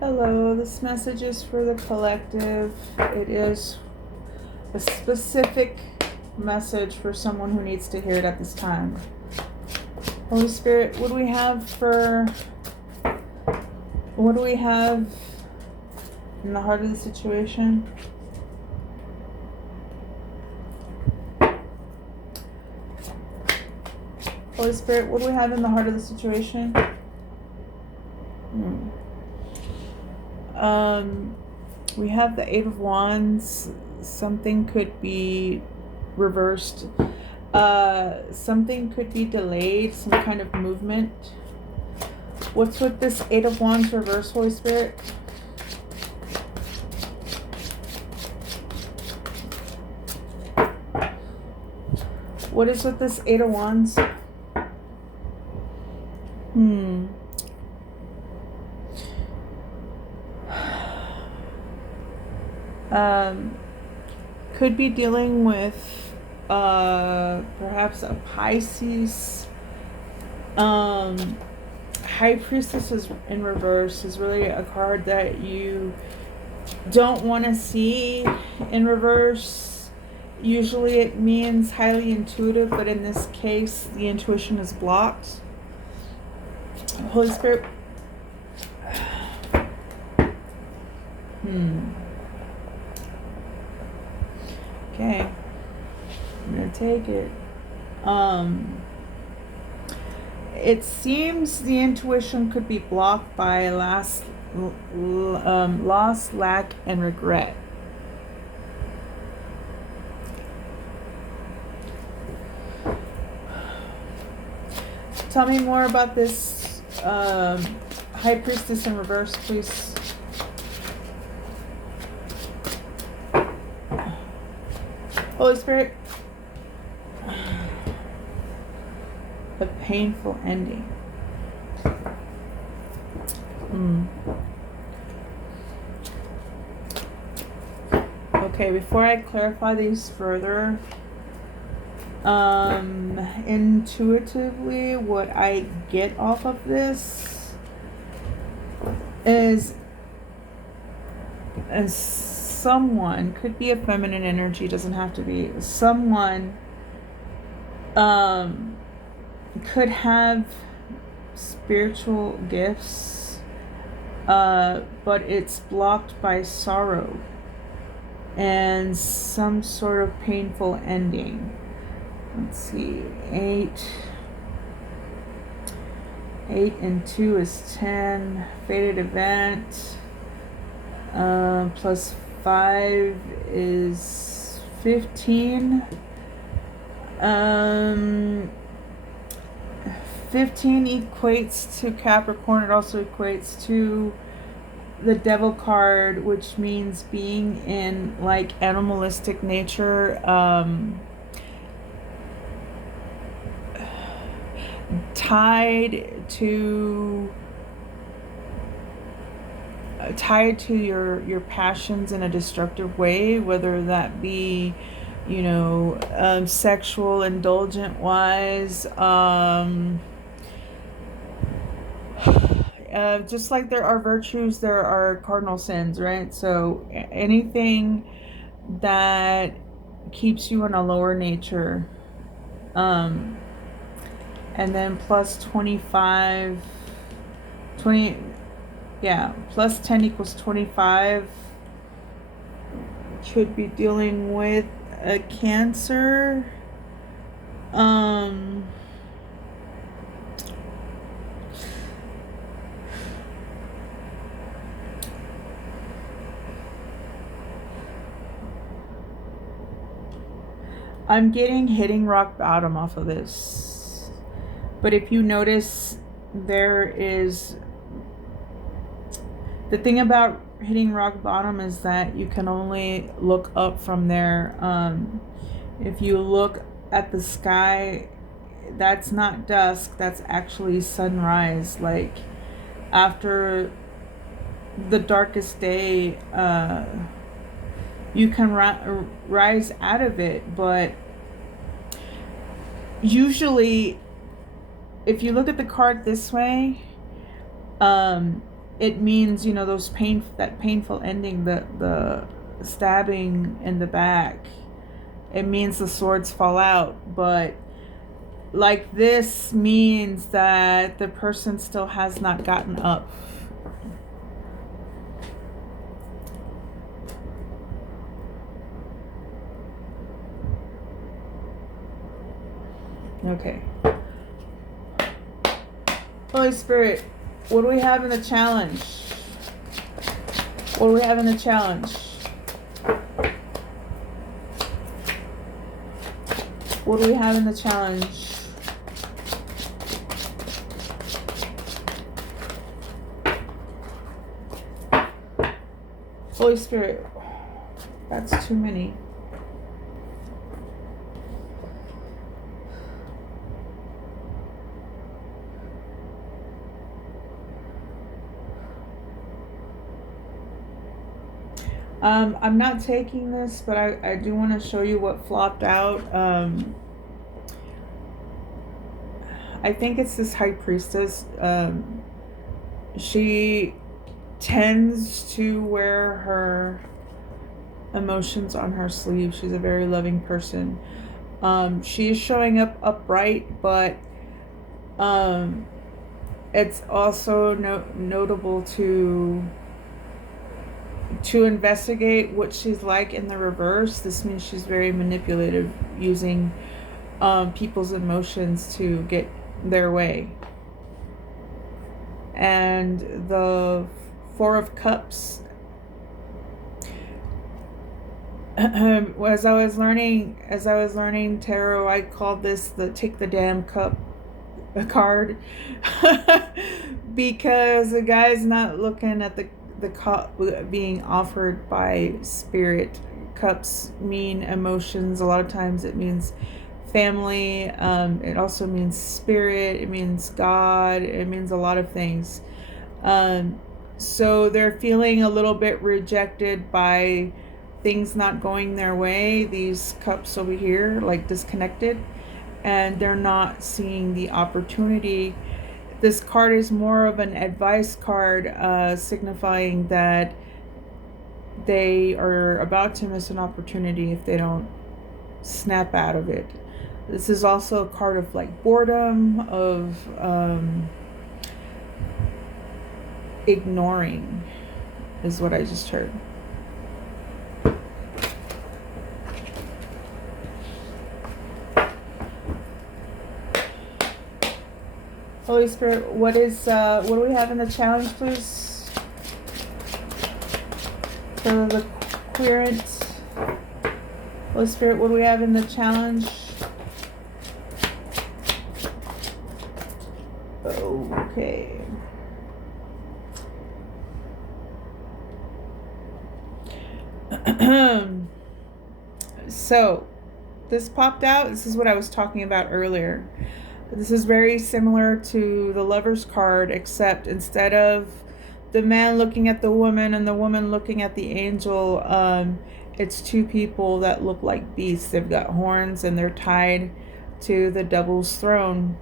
Hello, this message is for the collective. It is a specific message for someone who needs to hear it at this time. Holy Spirit, what do we have in the heart of the situation? Holy Spirit, what do we have in the heart of the situation? We have the Eight of Wands. Something could be reversed. Something could be delayed, some kind of movement. What's with this Eight of Wands reverse, Holy Spirit? What is with this Eight of Wands? Could be dealing with perhaps a Pisces. High Priestess is in reverse is really a card that you don't want to see in reverse. Usually it means highly intuitive, but in this case the intuition is blocked. Holy Spirit. Okay, I'm gonna take it. It seems the intuition could be blocked by loss, lack, and regret. Tell me more about this High Priestess in reverse, please. Holy Spirit. A painful ending. Okay, before I clarify these further, intuitively what I get off of this is someone, could be a feminine energy, doesn't have to be, someone could have spiritual gifts, but it's blocked by sorrow and some sort of painful ending. Let's see, 8 and 2 is 10. Fated event, plus 5 is 15. 15 equates to Capricorn. It also equates to the Devil card, which means being in like animalistic nature, tied to your passions in a destructive way, whether that be, sexual, indulgent wise, just like there are virtues, there are cardinal sins, right? So anything that keeps you in a lower nature, and then plus 25, 20, yeah, plus 10 equals 25, could be dealing with a Cancer. I'm getting hitting rock bottom off of this. But if you notice, there is... The thing about hitting rock bottom is that you can only look up from there. If you look at the sky, that's not dusk, that's actually sunrise. Like, after the darkest day, you can rise out of it. But usually, if you look at the card this way, it means, you know, that painful ending, the stabbing in the back. It means the swords fall out, but like this means that the person still has not gotten up. Okay. Holy Spirit, what do we have in the challenge? What do we have in the challenge? What do we have in the challenge? Holy Spirit, that's too many. I'm not taking this, but I do want to show you what flopped out. I think it's this high priestess. She tends to wear her emotions on her sleeve. She's a very loving person. She is showing up upright, but it's also notable to investigate what she's like in the reverse. This means she's very manipulative, using people's emotions to get their way. And the Four of Cups, as I was learning tarot, I called this the Take the Damn Cup card because the guy's not looking at the cup being offered by spirit. Cups mean emotions. A lot of times it means family. It also means spirit. It means God. It means a lot of things. So they're feeling a little bit rejected by things not going their way. These cups over here, like disconnected, and they're not seeing the opportunity. This card is more of an advice card, signifying that they are about to miss an opportunity if they don't snap out of it. This is also a card of like boredom, of ignoring, is what I just heard. Holy Spirit, what do we have in the challenge, please? For the querent. Holy Spirit, what do we have in the challenge? Okay. So, this popped out. This is what I was talking about earlier. This is very similar to the Lover's card, except instead of the man looking at the woman and the woman looking at the angel, it's two people that look like beasts. They've got horns and they're tied to the devil's throne.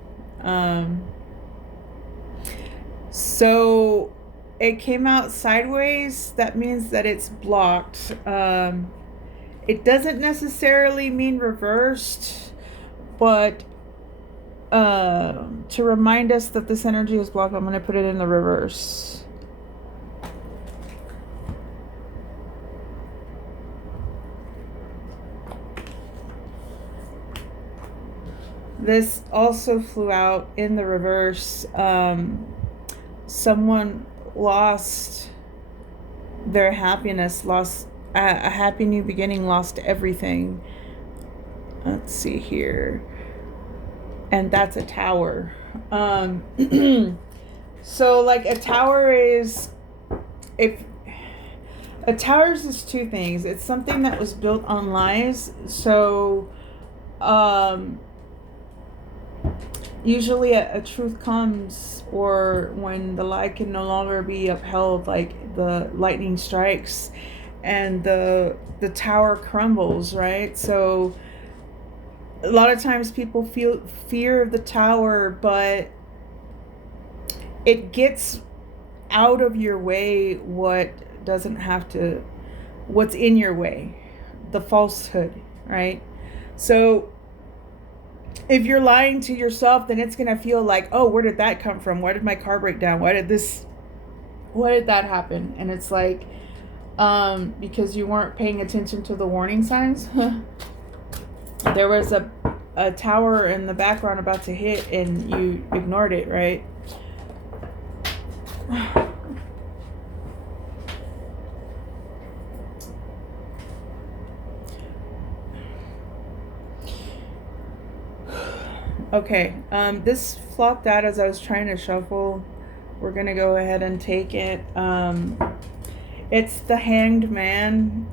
So it came out sideways. That means that it's blocked. It doesn't necessarily mean reversed, but to remind us that this energy is blocked, I'm going to put it in the reverse. This also flew out in the reverse. Someone lost their happiness, lost a happy new beginning, lost everything. Let's see here. And that's a tower. So like a tower is, if a tower is just two things. It's something that was built on lies. So usually a truth comes, or when the lie can no longer be upheld, like the lightning strikes and the tower crumbles, right? So a lot of times people feel fear of the tower, but it gets out of your way what doesn't have to, what's in your way, the falsehood, right? So if you're lying to yourself, then it's going to feel like, oh, where did that come from? Why did my car break down? Why did that happen? And it's like, because you weren't paying attention to the warning signs. There was a tower in the background about to hit and you ignored it, right? Okay, this flopped out as I was trying to shuffle. We're gonna go ahead and take it. It's the Hanged Man.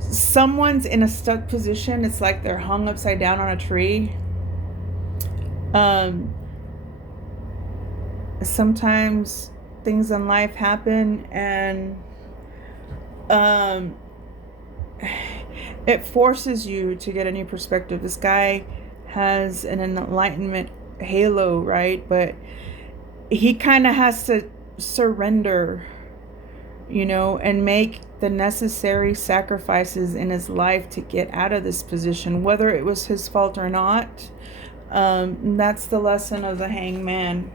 Someone's in a stuck position. It's like they're hung upside down on a tree. Sometimes things in life happen and it forces you to get a new perspective. This guy has an enlightenment halo, right? But he kind of has to surrender, you know, and make the necessary sacrifices in his life to get out of this position, whether it was his fault or not. That's the lesson of the Hangman.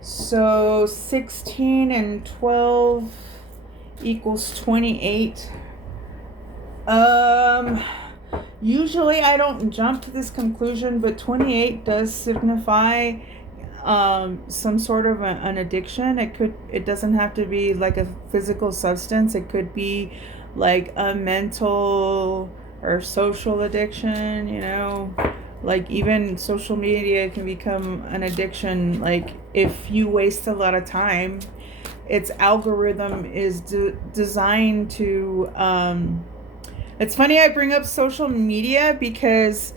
So 16 and 12 equals 28. Usually I don't jump to this conclusion, but 28 does signify some sort of an addiction. It doesn't have to be like a physical substance. It could be like a mental or social addiction, you know. Like even social media can become an addiction. Like if you waste a lot of time, its algorithm is designed to it's funny I bring up social media because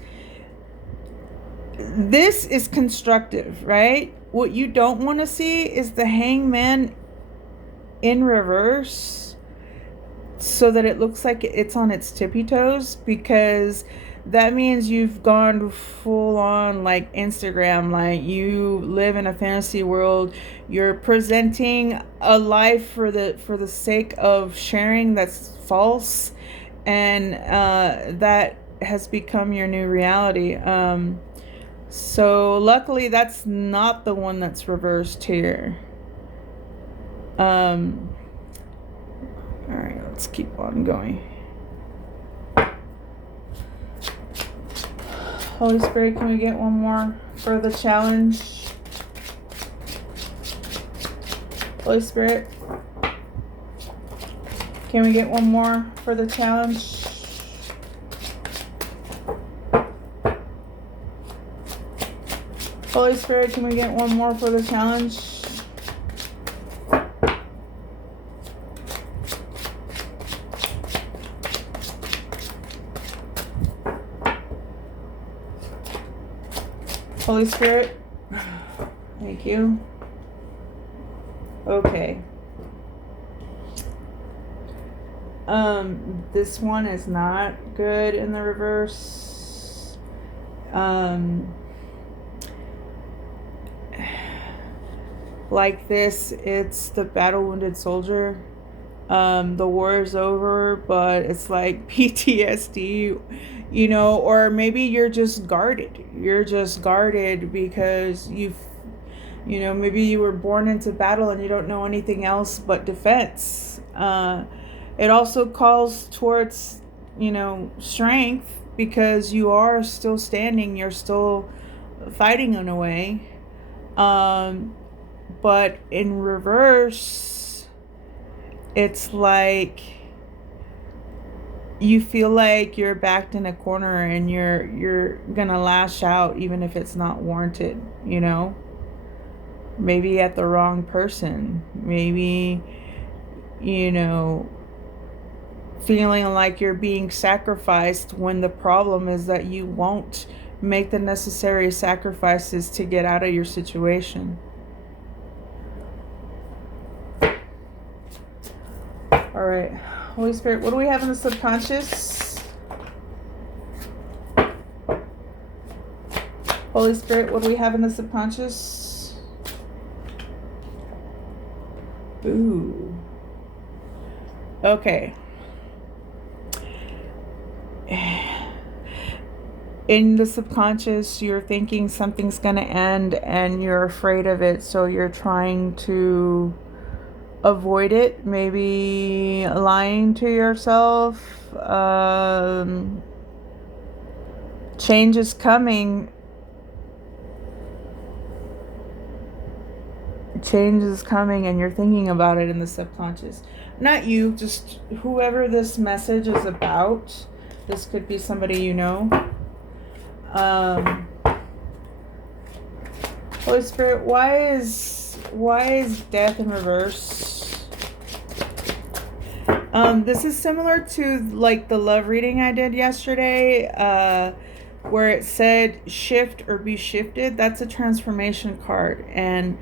this is constructive, right? What you don't want to see is the Hangman in reverse so that it looks like it's on its tippy toes, because that means you've gone full on like Instagram, like you live in a fantasy world. You're presenting a life for the sake of sharing that's false, and that has become your new reality. So luckily that's not the one that's reversed here. All right, let's keep on going. Holy Spirit, can we get one more for the challenge? Holy Spirit, can we get one more for the challenge? Holy Spirit, can we get one more for the challenge? Holy Spirit, thank you. Okay. This one is not good in the reverse. Like this, it's the battle wounded soldier. The war is over, but it's like PTSD, you know, or maybe you're just guarded. You're just guarded because you know, maybe you were born into battle and you don't know anything else but defense. It also calls towards, you know, strength, because you are still standing, you're still fighting in a way. But in reverse, it's like you feel like you're backed in a corner and you're gonna lash out even if it's not warranted, you know? Maybe at the wrong person. Maybe, you know, feeling like you're being sacrificed when the problem is that you won't make the necessary sacrifices to get out of your situation. All right, Holy Spirit, what do we have in the subconscious? Holy Spirit, what do we have in the subconscious? Ooh. Okay. In the subconscious, you're thinking something's going to end and you're afraid of it, so you're trying to avoid it, maybe lying to yourself. Change is coming. Change is coming and you're thinking about it in the subconscious. Not you, just whoever this message is about. This could be somebody you know. Holy Spirit, why is death in reverse? This is similar to like the love reading I did yesterday, where it said shift or be shifted. That's a transformation card, and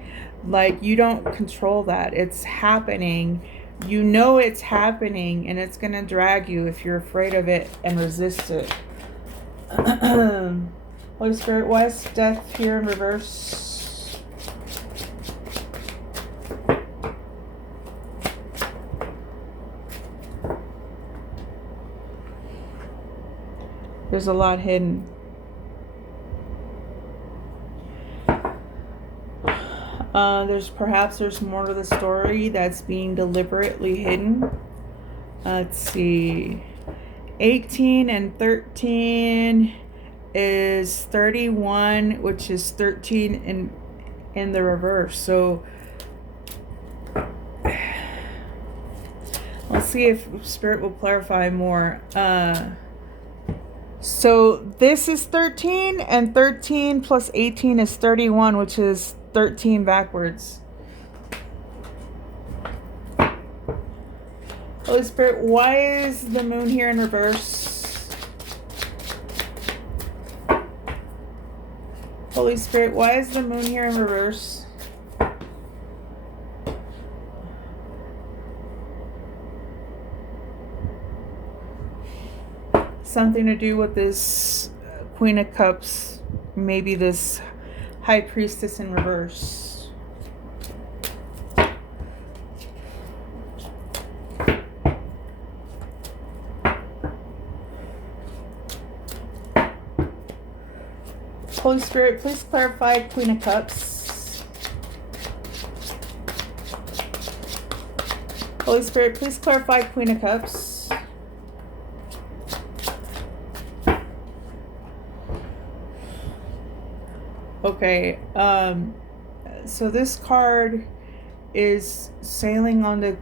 like you don't control that. It's happening. You know it's happening, and it's gonna drag you if you're afraid of it and resist it. Holy Spirit, why is death here in reverse? There's a lot hidden. There's more to the story that's being deliberately hidden. Let's see. 18 and 13 is 31, which is 13 in the reverse. So let's see if Spirit will clarify more. So this is 13, and 13 plus 18 is 31, which is 13 backwards. Holy Spirit, why is the moon here in reverse? Holy Spirit, why is the moon here in reverse? Something to do with this Queen of Cups, maybe this High Priestess in reverse. Holy Spirit, please clarify Queen of Cups. Holy Spirit, please clarify Queen of Cups. Okay, so this card is sailing onto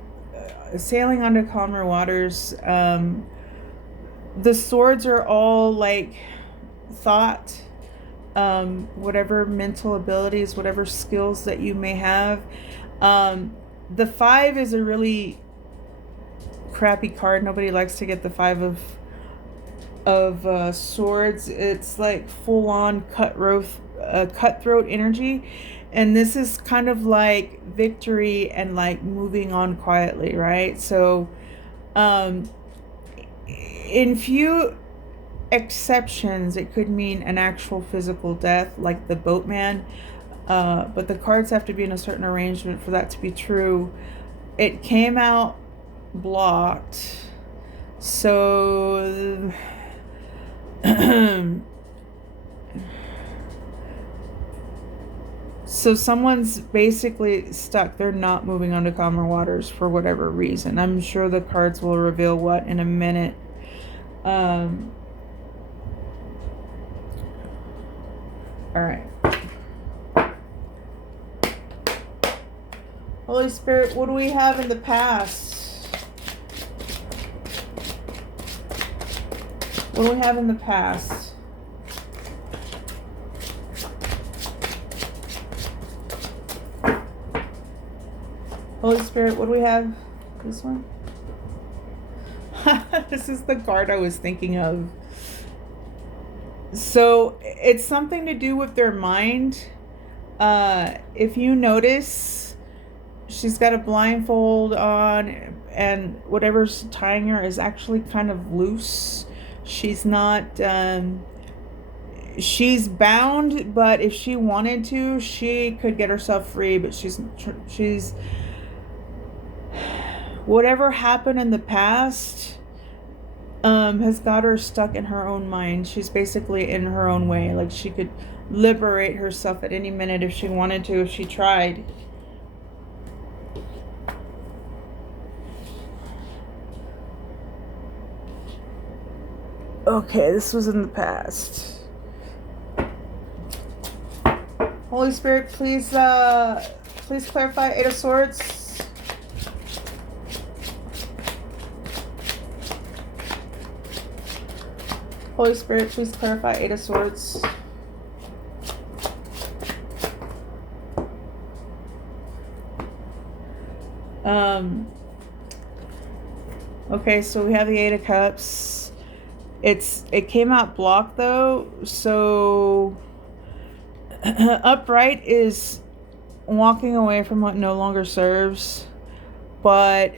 calmer waters. The swords are all like thought, whatever mental abilities, whatever skills that you may have. The 5 is a really crappy card. Nobody likes to get the 5 of swords. It's like full on cutthroat energy, and this is kind of like victory and like moving on quietly, right? So in few exceptions it could mean an actual physical death, like the boatman, but the cards have to be in a certain arrangement for that to be true. It came out blocked, so so someone's basically stuck. They're not moving on to calmer waters for whatever reason. I'm sure the cards will reveal what in a minute. All right. Holy Spirit, what do we have in the past? What do we have in the past? Holy Spirit, what do we have? This one? This is the card I was thinking of. So it's something to do with their mind. If you notice, she's got a blindfold on, and whatever's tying her is actually kind of loose. She's not, she's bound, but if she wanted to, she could get herself free, but she's whatever happened in the past has got her stuck in her own mind. She's basically in her own way. Like, she could liberate herself at any minute if she wanted to, if she tried. Okay, this was in the past. Holy Spirit, please clarify. Eight of Swords. Holy Spirit, please clarify. Eight of Swords. Okay, so we have the Eight of Cups. It came out blocked though, so upright is walking away from what no longer serves, but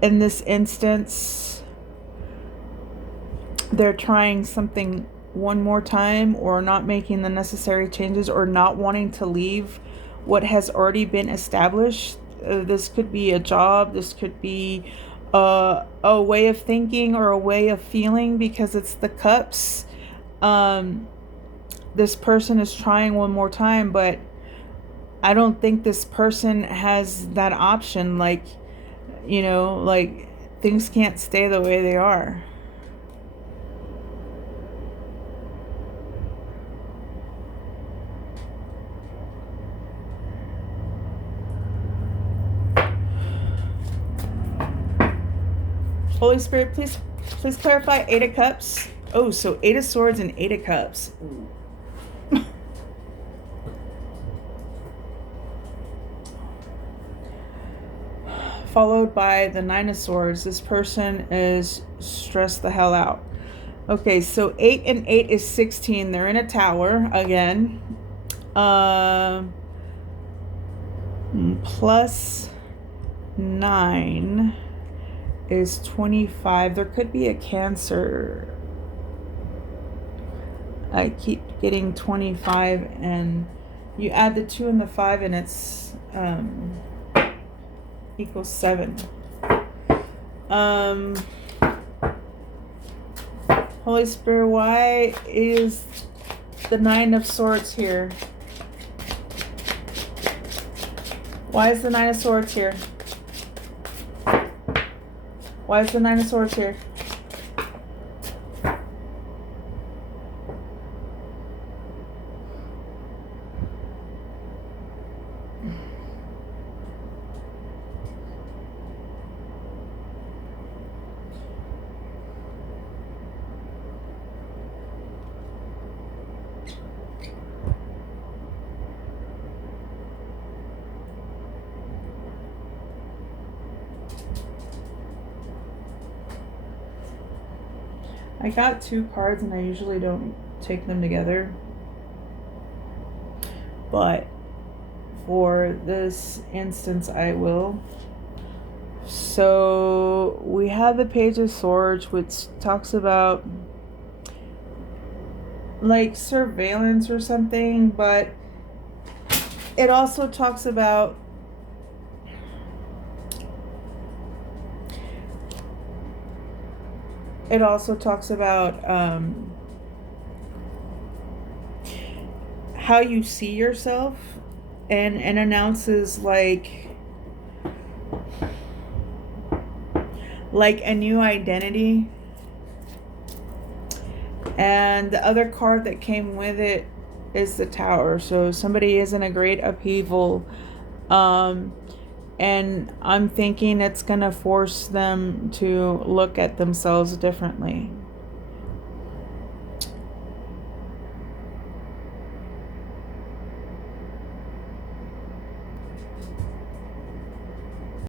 in this instance they're trying something one more time, or not making the necessary changes, or not wanting to leave what has already been established. This could be a job, this could be a way of thinking or a way of feeling, because it's the cups. This person is trying one more time, but I don't think this person has that option. Like, you know, like, things can't stay the way they are. Holy Spirit, please clarify. Eight of Cups. Oh, so Eight of Swords and Eight of Cups. Followed by the Nine of Swords. This person is stressed the hell out. Okay, so 8 and 8 is 16. They're in a tower again. Plus 9 is 25. There could be a Cancer. I keep getting 25, and you add the 2 and the 5, and it's equals 7. Holy Spirit, why is the Nine of Swords here? Why is the Nine of Swords here? Why is the Nine of Swords here? I got 2 cards, and I usually don't take them together, but for this instance I will. So we have the Page of Swords, which talks about like surveillance or something, but it also talks about how you see yourself, and announces like a new identity. And the other card that came with it is the Tower. So somebody is in a great upheaval, and I'm thinking it's gonna force them to look at themselves differently.